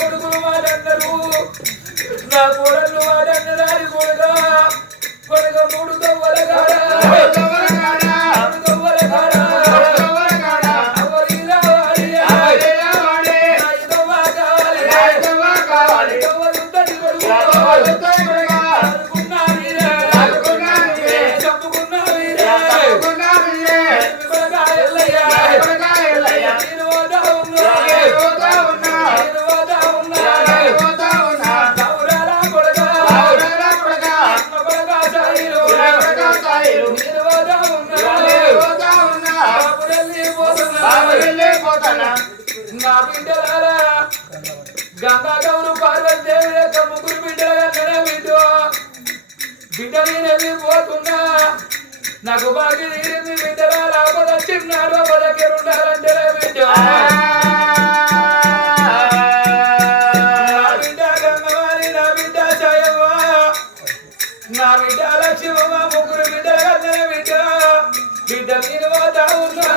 కొడుకులు వాడన్నారు నా కోడళ్ళు వాడన్నదాని కొడుగా కొడుక మూడు దొవ్వల కాడా నా బిడ్డలారా గంగా గౌరు పార్వతీదేవి యొక్క ముగ్గురు బిడ్డలుగా బిడ్డో బిడ్డ నేను వెళ్ళిపోతున్నా నాకు బాగా తీరింది బిడ్డలా లాభం వచ్చిన్నాడు దగ్గర ఉండాలంటే బిడ్డ నా బిడ్డ గంగవారి నా బిడ్డ సాయవ్వ నా బిడ్డ లక్ష్మమ్మ ముగ్గురు బిడ్డలుగా బిడ్డ బిడ్డ నేను పోతా ఉన్నా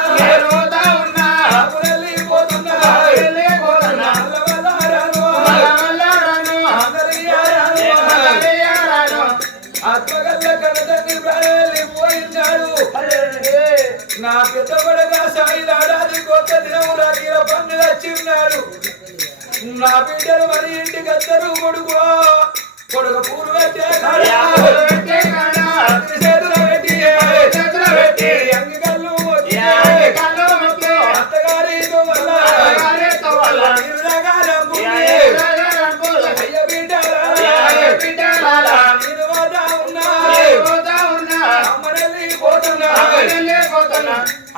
నా పెద్ద కొడగా సాయిదాడాది కొత్త దినముడా తీర పండుగ వచ్చిన్నాడు నా బిడ్డలు మరి ఇంటికి అందరూ కొడుకు పూలు పెట్టి అంగికల్లు అత్తగారితో వల్ల అయ్య బిడ్డలా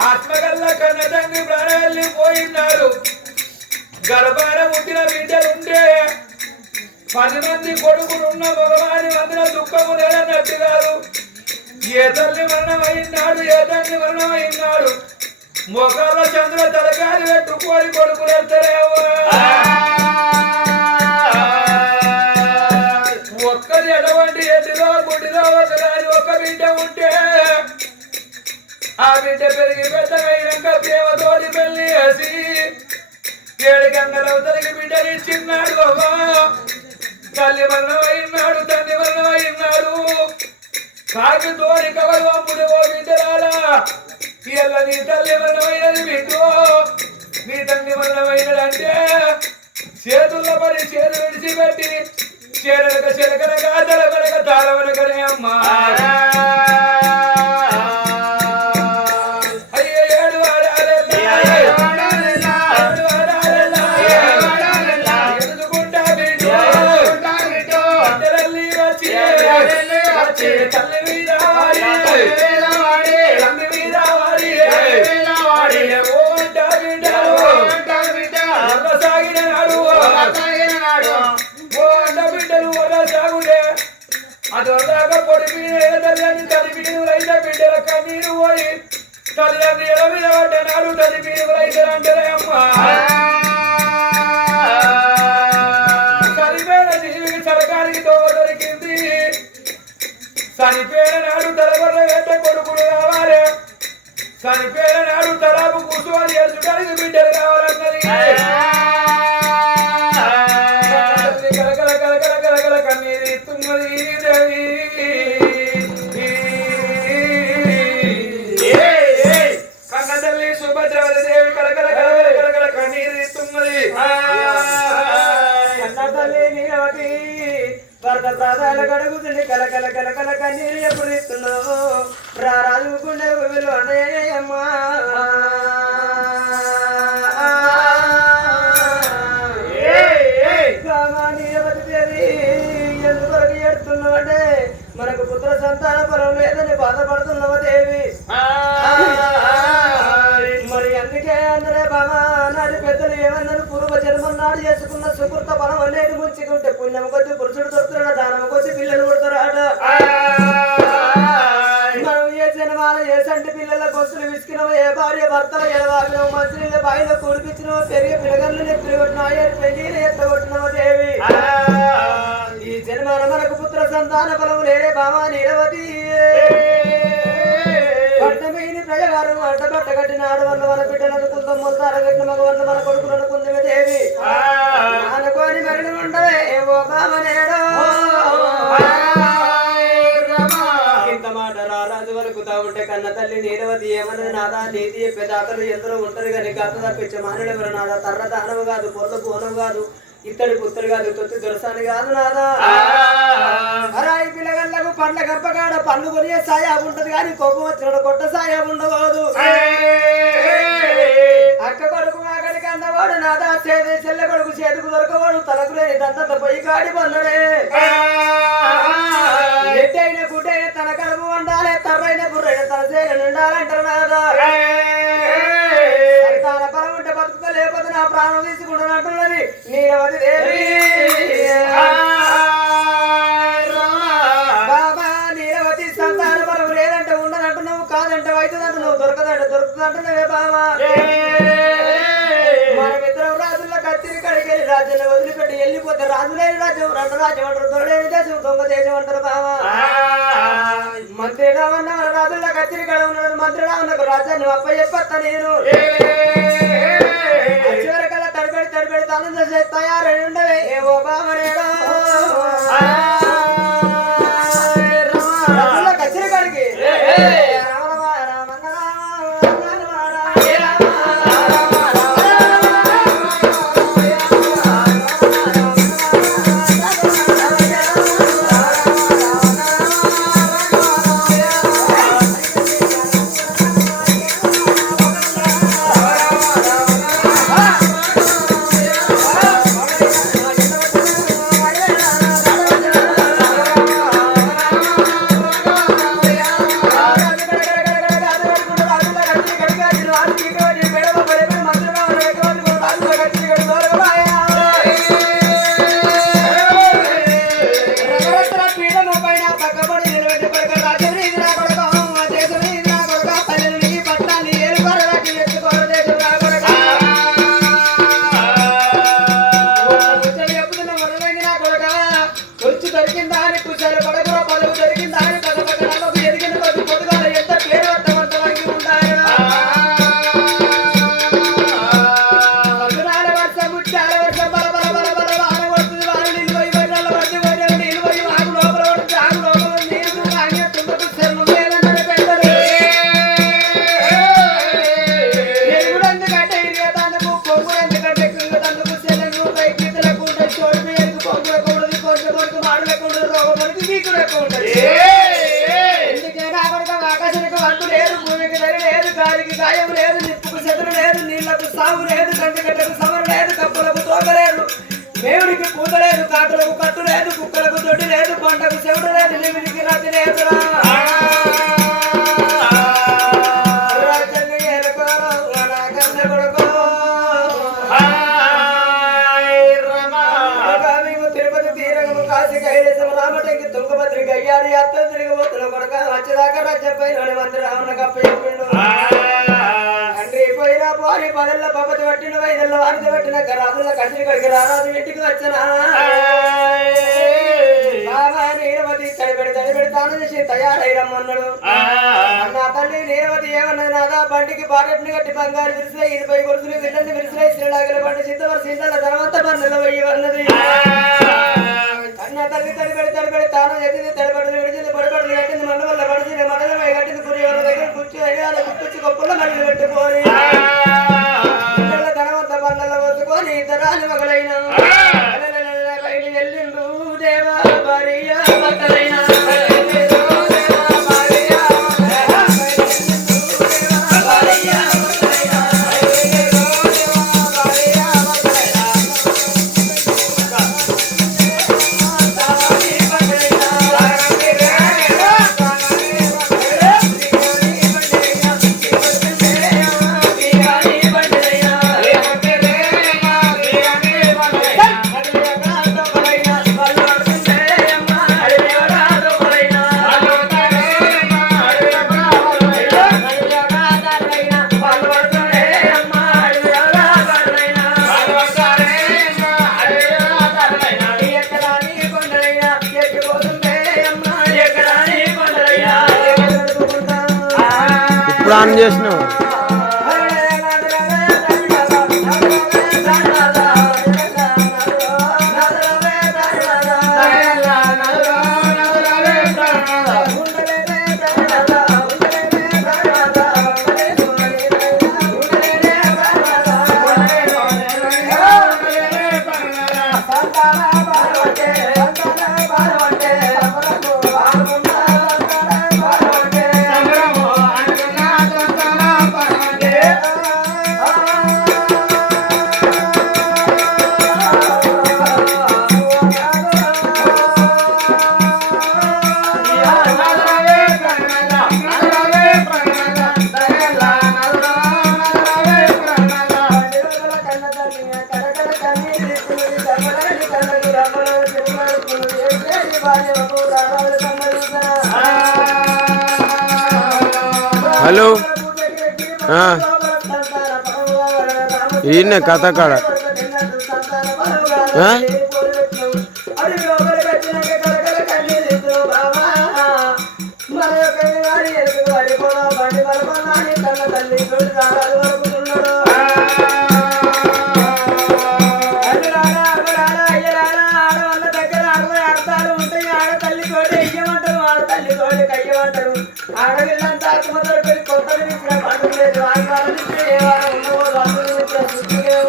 ఆత్మగల్ల కన్న తండ్రి ప్రాణాన్ని పోయినారు గర్భాన పుట్టిన బిడ్డలుంటే 10 మంది కొడుకులున్న భగవాని వందన దుఃఖము లేనట్టు కాదు ఏ తల్లి మరణమైనాడు ఏ తండ్రి మరణమైనాడు మొఖాల చంద్ర తలకాలి పెట్టుకోని కొడుకులు ఎడతారేవో ఒక్కది ఎటువంటి ఎదిలో గుడిలో ఒకదాని ఒక్క బిడ్డ ఉంటే ఆ బిడ్డ పెరిగి పెద్దగైనాక ప్రేమతోటి పెళ్లి చేసి 7 గంగలవతలికి బిడ్డనిచ్చిన్నాడు బాబా తల్లి మరణమైనాడు తండ్రి మరణమైనాడు కాకి తోడి కవలు అమ్ముడు ఓ బిడ్డరాలా ఇళ్ళ నీ తల్లి మరణమైనది బిడ్డో నీ తండ్రి మరణమైనదంటే చేతుల్లో పడి చేతులు విడిచిపెట్టి చెరక చెరకనగా తలవనక తాళవనకనే అమ్మా అదొరదాకా పొడిపి తల్లిని తల్లిపిని రైత బిడ్డల కన్నీరు పోయి తల్లిదండ్రి ఎలా మీద పడ్డనాడు తల్లిపిని రైతులంటే అమ్మా చనిపోయిన జీవికి సరకానికి దోవ దొరికింది చనిపోయిన నాడు తలబొర్ల వెంట కొడుకులు కావాలి చనిపోయిన నాడు తలాపు కూర్చోని ఎదుటానికి బిడ్డలు కావాలన్నది కలకల కలకల కలకల కన్నీరు ఇస్తున్నది దేవి కన్న తల్లి సుభద్రవతి దేవి కలకల కలకల కలకల కన్నీరు ఇస్తున్నది కన్న తల్లి నీరవతి భర్త ప్రాధాల కడుగుతుంది కలకల కలకల కన్నీరు ఎప్పుడు ఇస్తున్నావు రారాజుకుండే వీళ్ళు అన్నయ్యమ్మా ఎందువరకు ఏడుతున్నావు అంటే మనకు పుత్ర సంతాన ఫలం లేదని బాధపడుతున్నావు దేవి మరి అందుకే అందరే బాబా నాడు పెద్దలు ఏమన్నారు పూర్వ జన్మం నాడు చేసుకున్న సుకృత ఫలం అనేది ముంచుకుంటే పుణ్యం కొద్ది పురుషుడు దొరుకుతున్నాడు దానం కొద్ది పిల్లలు కొడుతున్నాడు మనం ఏ జన్మాల ఏ సంటి పిల్లల గొంతులు విసికినవో ఏ భార్య భర్తలు ఎడవాగినవు మంత్రుల బాయిలో కూడిపించినవో పెరిగే పిల్లగళ్ళు నెత్తులు కొట్టినావు పెళ్లి ఎత్తగొట్టినవు దేవి ఈ జన్మాన మనకు పుత్ర సంతాన ఫలము లేడే బామా నీరవతి పట్టమైన ప్రజగారు అడ్డబట్ట కట్టినాడు వల్ల మన బిడ్డలు అనుకుందాం మొదలు అరగట్టిన మగ వల్ల మన కొడుకులు అనుకుందే దేవి అనుకోని బామనేడో ఇంత మాట రారాజు వరకు తాగుంటే కన్న తల్లి నీరవతి ఏమన్నది నాదా నీతి చెప్పే దాతలు ఎందరో ఉంటారు కానీ గత తప్పించే మానవుడు ఎవరు నాదా తర్ర దానవు కాదు పొర్ల పూనం కాదు ఇత్తడి పుత్తలు కాదు తొత్తి దొరసాని కాదు నాదా అరాయి పిల్లగళ్ళకు పండ్ల గప్పగాడ పన్ను కొనియే సాయా ఉంటది కానీ కోపం వచ్చినాడు కొట్ట సాయా ఉండబోదు అక్క కొడుకు నాగలికి అన్నవాడు నాదా చెల్లె కొడుకు చేతుకు దొరకవాడు తలకు లేని దంతంత పొయ్యి కాడి పన్నడే ఎట్టైన గుడ్డైన తన కడుపు వండాలి తర్రైన బుర్రైన తన చేయ నిండాలంటారు నాదా తన పరం ఉంటే బతుకుతా లేకపోతే నా ప్రాణం తీసుకుంటున్నట్టున్నది నీరవతి దేవి బాబా నీరవతి సంతాన పరం లేదంటే ఉండనంటున్నావు కాదంటే అవుతుందంటున్నావు దొరుకుతుందంటున్నావే బాబా మనమిద్దరం రాజుల కత్తిరి కడిగేది రాజ్యాన్ని వదిలిపెట్టి వెళ్ళిపోతే రాజులేని రాజ్యం రెండు రాజ్యం అంటారు దొరలేని దేశం దొంగ దేశం అంటారు బాబా మంత్రి రావన్న రాజుల కత్తిరి కడ ఉన్నాడు మంత్రి రావన్నకు రాజ్యాన్ని అప్ప చెప్పత్తా నేను చివరికల్లా తడిపెడి తనం చేసే తయారై ఉండవే ఏవో బామనేడో రాజుల కత్తిరి కడిగి గాయం లేదు నిప్పుకు చెదరు లేదు నీళ్లకు సాగు లేదు కంటిగడ్డకు సమరు లేదు కప్పులకు తోకలేదు మేవుడికి పూత లేదు కాటులకు కట్టు లేదు కుక్కలకు దొడ్డి లేదు పంటకు చెవుడు లేదు నిమిడికి రతి లేదురా తిరుపతి తీరము కాశీ కైలాసం రామటంకి తుంగభద్రి గయ్యాడి అత్త తిరిగిపోతున్న కొడక వచ్చేదాకా రచ్చపై మంత్రి రావణ కప్ప చెప్పిండు తండ్రి పోయినా పోరి పదెల్ల పప్పతి పట్టిన వైదెల్ల వారిది పట్టిన రాజుల కంటిని కడిగి రారాజు ఇంటికి వచ్చినా బాబా నీరవతి తడిపెడి తాను చేసి తయారై రమ్మన్నాడు నా తల్లి నీరవతి ఏమన్నది నాదా బండికి బారెట్ని కట్టి బంగారు విరిసిలే ఇదిపై కొడుకులు విల్లని విరిసిలే శ్రీలాగల బండి సిద్ధవరు సీతల తర్వాత పన్నుల వెయ్యి అన్నది అన్న తల్లి తడిపెడి తాను ఎత్తింది తడిపడులు విడిచింది పడిపడులు కట్టింది మండు వల్ల పడిచింది మండలమై కట్టింది పురి వాళ్ళ దగ్గర కూర్చి అయ్యాల గుర్తొచ్చి గొప్పలో మళ్ళీ పెట్టుకొని ధనవంత బండల వచ్చుకొని ఇద్దరాని మగలైన బయలు వెళ్ళిండు దేవా భార్య భర్తలైన ఆన్ చేసినావు హలో ఈయన కథ కాడ ఆడవిల్లంతా ఆత్మతోటి కొత్తది ఇచ్చిన పండుగ లేదు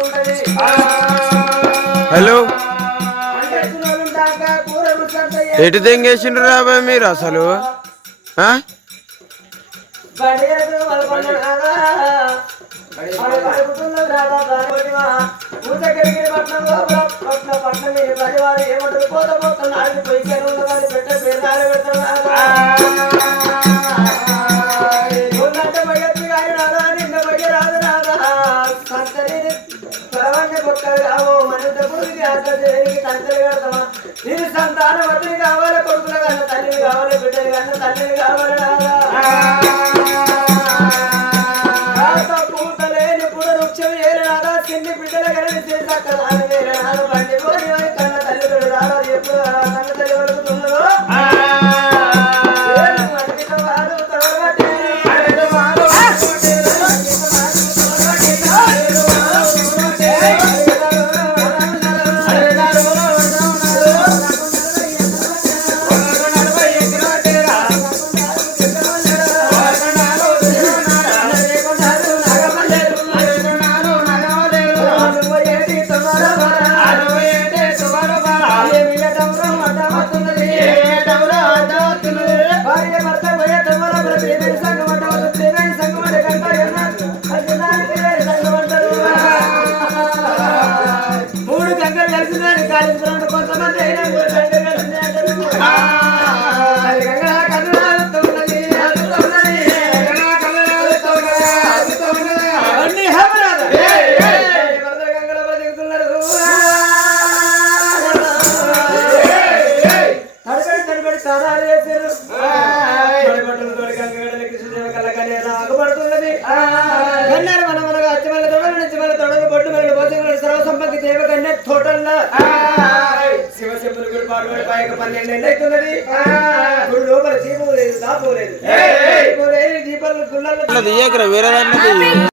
ఉంటది. హలో ఎటు తెంగేసిండ్రు రాబాయ్ మీరు అసలు ఏమంటారు పోత పోతున్నాడు పెట్ట పేరు నేను సంతానవతిని కావాలి కొడుకులు కన్నా తల్లిని కావాలి బిడ్డలు కన్నా తల్లిని కావాలి పూతలేని పూల వృక్షం ఏలనాదా చిన్ని బిడ్డల కలిసి చేసాకదాని వేలనాడు బండి పోని కన్న తల్లిదండ్రులు రాదు ఎప్పుడు కన్న తల్లి వడుకుతున్నదో మూడు గంటలు కలిసిందని కాలించుకున్నాడు కొంతమంది అయినా శివశంభులు పాడుబడి పైక 12 ఏళ్ళు అవుతున్నది గుడి లోపల దీపం లేదు దాపం లేదు దీపాలు గుళ్ళల్లో వేరే దాంట్లో